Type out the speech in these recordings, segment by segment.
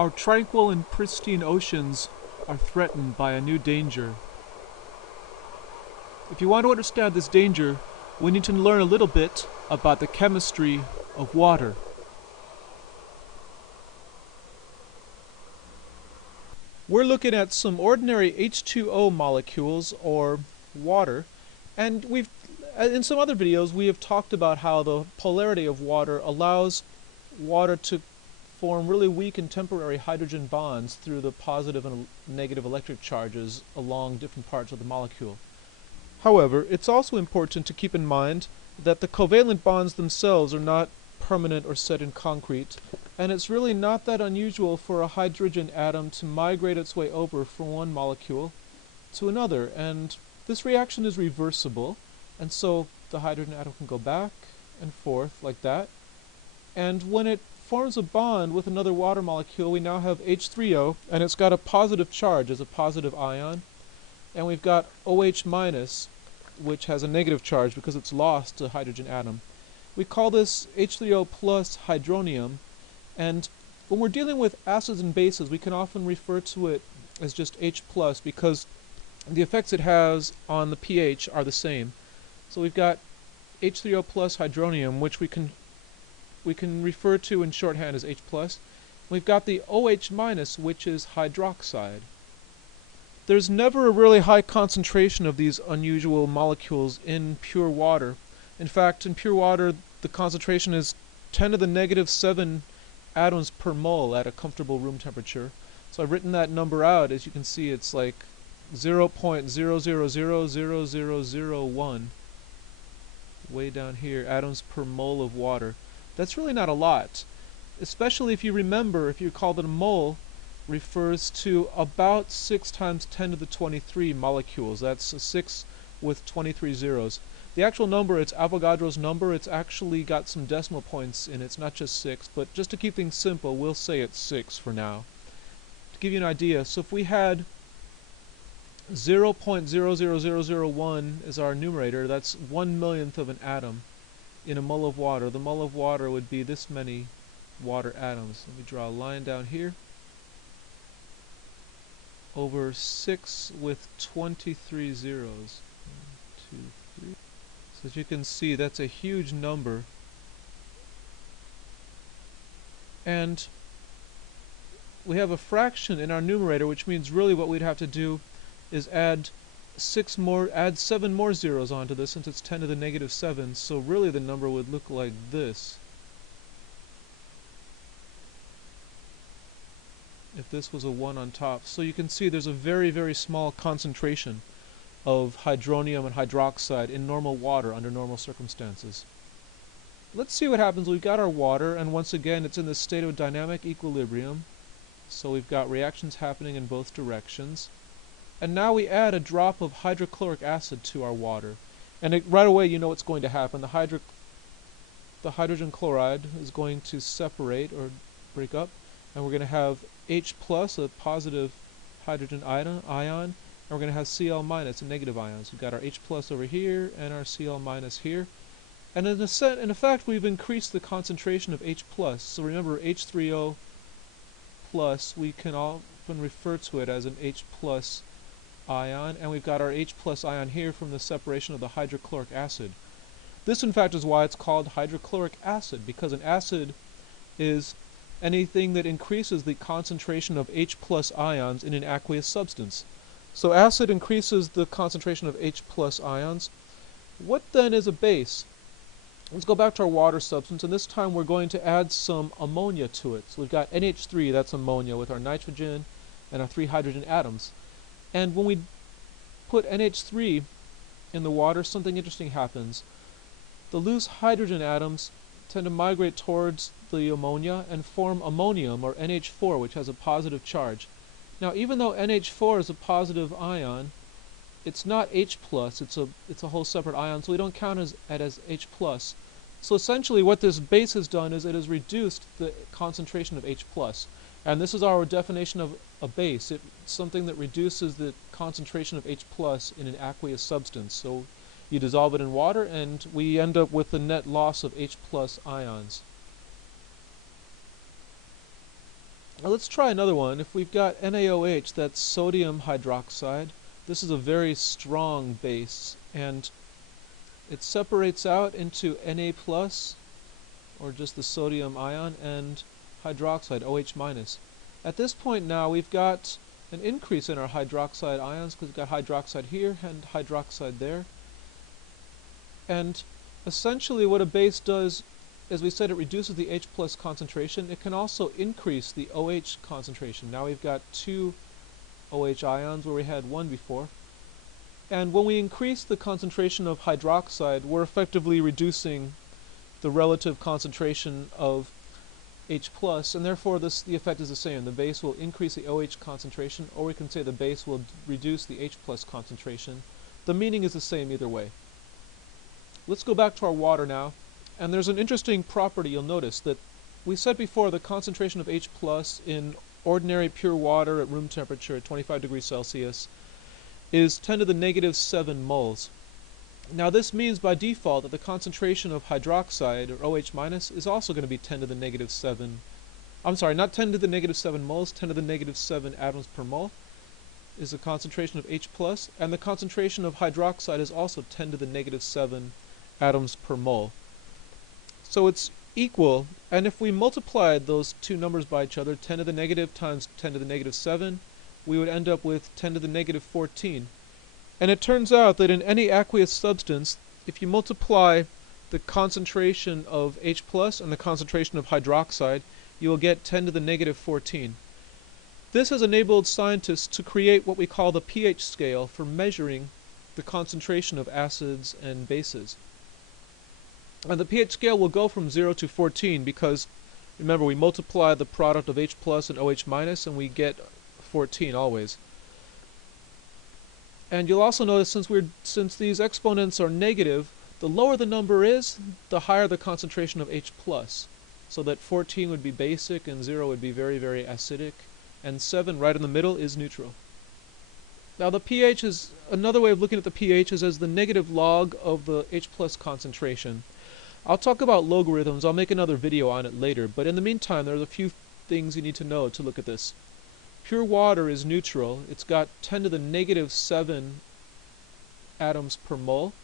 Our tranquil and pristine oceans are threatened by a new danger. If you want to understand this danger, we need to learn a little bit about the chemistry of water. We're looking at some ordinary H2O molecules, or water, and in some other videos we have talked about how the polarity of water allows water to form really weak and temporary hydrogen bonds through the positive and negative electric charges along different parts of the molecule. However, it's also important to keep in mind that the covalent bonds themselves are not permanent or set in concrete, and it's really not that unusual for a hydrogen atom to migrate its way over from one molecule to another, and this reaction is reversible, and so the hydrogen atom can go back and forth like that, and when it forms a bond with another water molecule, we now have H3O, and it's got a positive charge as a positive ion, and we've got OH minus, which has a negative charge because it's lost a hydrogen atom. We call this H3O plus hydronium, and when we're dealing with acids and bases, we can often refer to it as just H plus because the effects it has on the pH are the same. So we've got H3O plus hydronium, which we can refer to in shorthand as H plus. We've got the OH minus, which is hydroxide. There's never a really high concentration of these unusual molecules in pure water. In fact, in pure water, the concentration is 10 to the negative 7 atoms per mole at a comfortable room temperature. So I've written that number out. As you can see, it's like 0.0000001 way down here, atoms per mole of water. That's really not a lot, especially if you remember, if you call that a mole, refers to about 6 times 10 to the 23 molecules. That's a 6 with 23 zeros. The actual number, it's Avogadro's number. It's actually got some decimal points in it. It's not just 6, but just to keep things simple, we'll say it's 6 for now. To give you an idea, so if we had 0.00001 as our numerator, that's 1/millionth of an atom in a mole of water. The mole of water would be this many water atoms. Let me draw a line down here. Over 6 with 23 zeros. 1, 2, 3. So as you can see, that's a huge number. And we have a fraction in our numerator, which means really what we'd have to do is add 7 more zeros onto this, since it's 10 to the negative 7. So really the number would look like this. If this was a 1 on top. So you can see there's a very, very small concentration of hydronium and hydroxide in normal water under normal circumstances. Let's see what happens. We've got our water, and once again it's in this state of dynamic equilibrium. So we've got reactions happening in both directions. And now we add a drop of hydrochloric acid to our water. And right away you know what's going to happen. The hydrogen chloride is going to separate or break up, and we're going to have H plus, a positive hydrogen ion, and we're going to have Cl minus, a negative ion. So we've got our H plus over here and our Cl minus here. And in effect, we've increased the concentration of H plus. So remember, H3O plus, we can often refer to it as an H plus ion, and we've got our H plus ion here from the separation of the hydrochloric acid. This, in fact, is why it's called hydrochloric acid, because an acid is anything that increases the concentration of H plus ions in an aqueous substance. So acid increases the concentration of H plus ions. What then is a base? Let's go back to our water substance, and this time we're going to add some ammonia to it. So we've got NH3, that's ammonia, with our nitrogen and our 3 hydrogen atoms. And when we put NH3 in the water, something interesting happens. The loose hydrogen atoms tend to migrate towards the ammonia and form ammonium, or NH4, which has a positive charge. Now, even though NH4 is a positive ion, it's not H plus, it's a whole separate ion, so we don't count it as H plus. So essentially what this base has done is it has reduced the concentration of H plus. And this is our definition of a base. It's something that reduces the concentration of H plus in an aqueous substance. So you dissolve it in water, and we end up with the net loss of H plus ions. Now let's try another one. If we've got NaOH, that's sodium hydroxide, this is a very strong base, and it separates out into Na plus, or just the sodium ion, and hydroxide, OH minus. At this point now, we've got an increase in our hydroxide ions because we've got hydroxide here and hydroxide there. And essentially what a base does, as we said, it reduces the H plus concentration. It can also increase the OH concentration. Now we've got 2 OH ions where we had 1 before. And when we increase the concentration of hydroxide, we're effectively reducing the relative concentration of H plus, and therefore the effect is the same. The base will increase the OH concentration, or we can say the base will reduce the H plus concentration. The meaning is the same either way. Let's go back to our water now, and there's an interesting property you'll notice that we said before the concentration of H plus in ordinary pure water at room temperature at 25 degrees Celsius is 10 to the negative 7 moles. Now this means by default that the concentration of hydroxide, or OH minus, is also going to be 10 to the negative 7. I'm sorry, not 10 to the negative 7 moles, 10 to the negative 7 atoms per mole is the concentration of H plus, and the concentration of hydroxide is also 10 to the negative 7 atoms per mole. So it's equal, and if we multiplied those two numbers by each other, 10 to the negative times 10 to the negative 7, we would end up with 10 to the negative 14. And it turns out that in any aqueous substance, if you multiply the concentration of H plus and the concentration of hydroxide, you will get 10 to the negative 14. This has enabled scientists to create what we call the pH scale for measuring the concentration of acids and bases. And the pH scale will go from 0 to 14 because, remember, we multiply the product of H plus and OH minus and we get 14 always. And you'll also notice since these exponents are negative, the lower the number is, the higher the concentration of H plus. So that 14 would be basic and 0 would be very, very acidic, and 7 right in the middle is neutral. Now the pH is, another way of looking at the pH is as the negative log of the H plus concentration. I'll talk about logarithms, I'll make another video on it later, but in the meantime there's a few things you need to know to look at this. Pure water is neutral. It's got 10 to the negative 7 atoms per mole,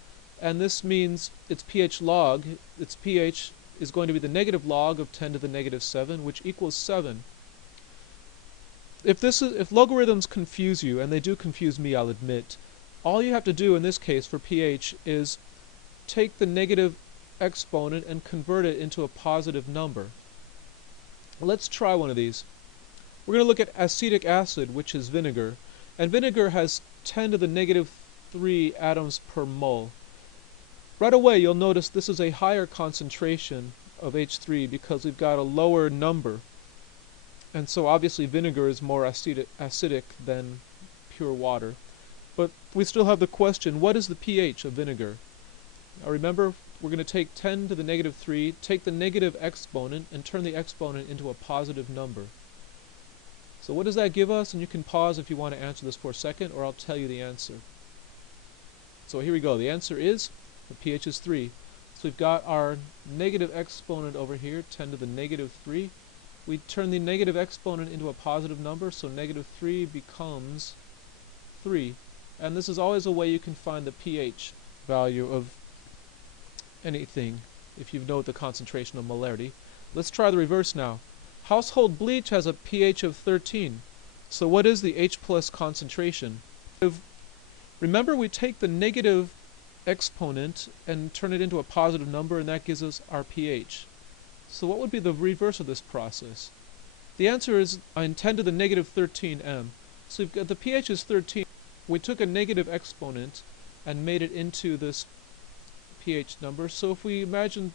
and this means its pH log, its pH is going to be the negative log of 10 to the negative 7, which equals 7. If logarithms confuse you, and they do confuse me, I'll admit, all you have to do in this case for pH is take the negative exponent and convert it into a positive number. Let's try one of these. We're going to look at acetic acid, which is vinegar, and vinegar has 10 to the negative 3 atoms per mole. Right away you'll notice this is a higher concentration of H3 because we've got a lower number, and so obviously vinegar is more acidic than pure water. But we still have the question, what is the pH of vinegar? Now remember, we're going to take 10 to the negative 3, take the negative exponent, and turn the exponent into a positive number. So what does that give us? And you can pause if you want to answer this for a second, or I'll tell you the answer. So here we go. The answer is, the pH is 3. So we've got our negative exponent over here, 10 to the negative 3. We turn the negative exponent into a positive number, so negative 3 becomes 3. And this is always a way you can find the pH value of anything, if you know the concentration of molarity. Let's try the reverse now. Household bleach has a pH of 13. So what is the H plus concentration? Remember, we take the negative exponent and turn it into a positive number, and that gives us our pH. So what would be the reverse of this process? The answer is 10 to the negative 13 m. So we've got the pH is 13. We took a negative exponent and made it into this pH number. So if we imagine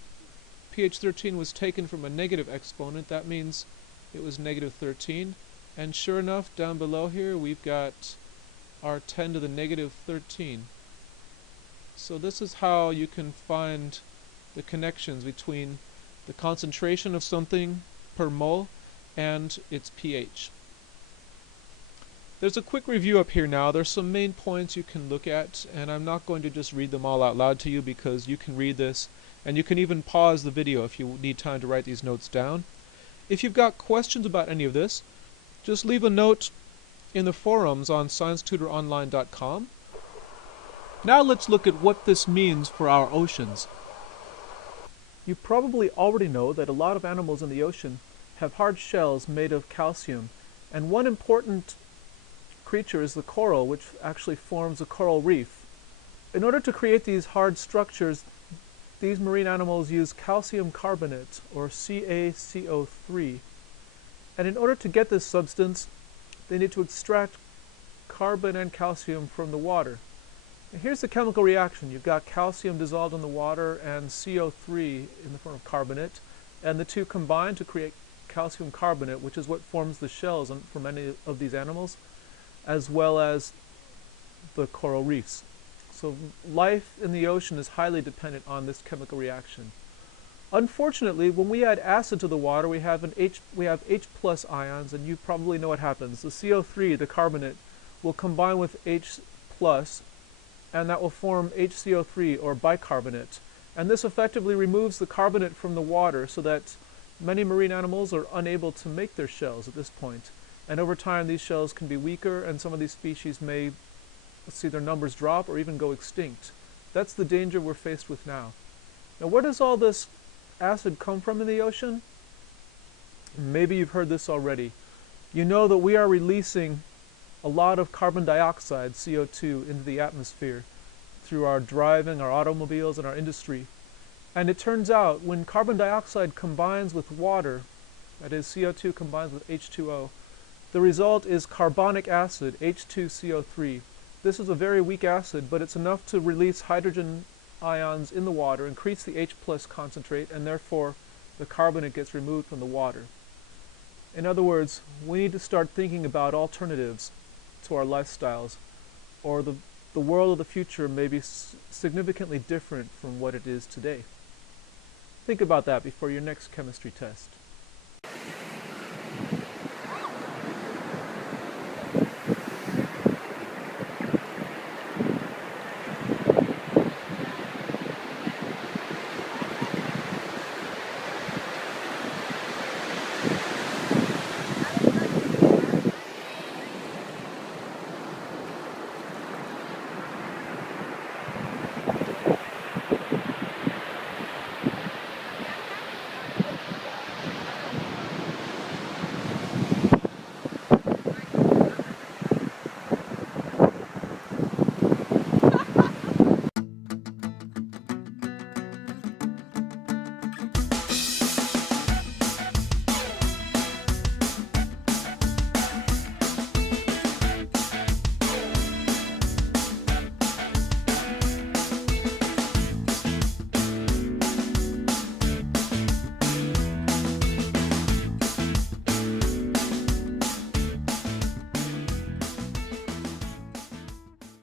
pH 13 was taken from a negative exponent, that means it was negative 13. And sure enough, down below here, we've got our 10 to the negative 13. So this is how you can find the connections between the concentration of something per mole and its pH. There's a quick review up here now. There's some main points you can look at, and I'm not going to just read them all out loud to you because you can read this, and you can even pause the video if you need time to write these notes down. If you've got questions about any of this, just leave a note in the forums on sciencetutoronline.com. Now let's look at what this means for our oceans. You probably already know that a lot of animals in the ocean have hard shells made of calcium, and one important creature is the coral, which actually forms a coral reef. In order to create these hard structures, these marine animals use calcium carbonate, or CaCO3. And in order to get this substance, they need to extract carbon and calcium from the water. And here's the chemical reaction. You've got calcium dissolved in the water and CO3 in the form of carbonate, and the two combine to create calcium carbonate, which is what forms the shells for many of these animals, as well as the coral reefs. So life in the ocean is highly dependent on this chemical reaction. Unfortunately, when we add acid to the water, we have H plus ions, and you probably know what happens. The CO3, the carbonate, will combine with H plus, and that will form HCO3, or bicarbonate. And this effectively removes the carbonate from the water, so that many marine animals are unable to make their shells at this point. And over time, these shells can be weaker, and some of these species may see their numbers drop or even go extinct. That's the danger we're faced with now. Now, where does all this acid come from in the ocean? Maybe you've heard this already. You know that we are releasing a lot of carbon dioxide, CO2, into the atmosphere through our driving, our automobiles, and our industry. And it turns out when carbon dioxide combines with water, that is CO2 combines with H2O, the result is carbonic acid, H2CO3. This is a very weak acid, but it's enough to release hydrogen ions in the water, increase the H plus concentrate, and therefore the carbonate gets removed from the water. In other words, we need to start thinking about alternatives to our lifestyles, or the world of the future may be significantly different from what it is today. Think about that before your next chemistry test.